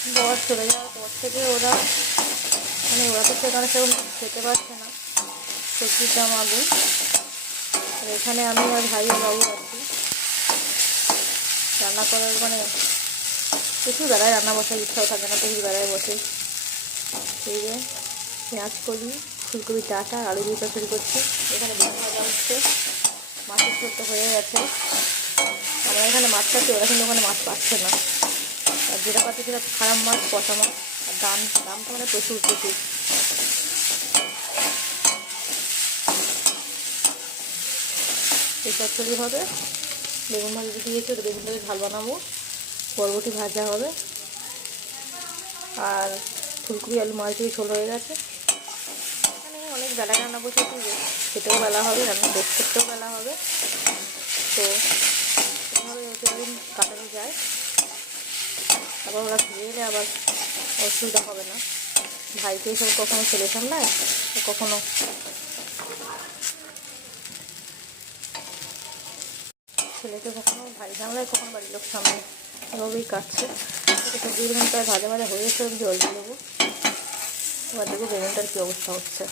বর চলে যাওয়ার পর থেকে ওরা ওরা তো সেখানে সেরকম খেতে পারছে না, সবজির দাম আগুন। আর এখানে আমি আর ভাই আর বাবু আছি। রান্না করার প্রচুর বেলায় রান্না বসার ইচ্ছাও থাকে না, প্রচুর বেলায় বসে। এই যে পেঁয়াজ কলি, ফুলকপি ডাঁটা, আলু দিয়ে তরকারি করছি। এখানে বেগুন ভাজা হচ্ছে, মাছের ঝোল তো হয়ে গেছে। আমরা এখানে মাছ পাচ্ছি, ওরা কিন্তু ওখানে মাছ পাচ্ছে না। আর যেটা পাচ্ছে সেটা খারাপ মাছ, পচা মাছ। আর দামটা প্রচুর প্রচুর। এই চচ্চড়ি হবে, বেগুন ভাজা দিয়েছে, তো বেগুনটাকে ঝাল বানাবো, বরবটি ভাজা হবে, আর ফুলকপি আলু মাছ দিয়ে ঝোল হয়ে গেছে। অনেক বেলা রান্না বসেছি, খেতেও বেলা হবে, রান্না শেষ করতেও বেলা হবে। তো এভাবে যতদিন কাটানো যায়, আবার ওরা ফিরে এলে আবার অসুবিধা হবে না। ভাইকে সব কখনো ছেলে সামলায়, কখনো ছেলেকে কখনো ভাই সামলায়, কখনো বাড়ির লোক সামলায়। এভাবেই কাটছে। সবজি বেগুন প্রায় ভাজা ভাজা হয়ে গেছে, জল দিয়ে দেবো। এবার দেখবো বেগুনটার কী অবস্থা হচ্ছে।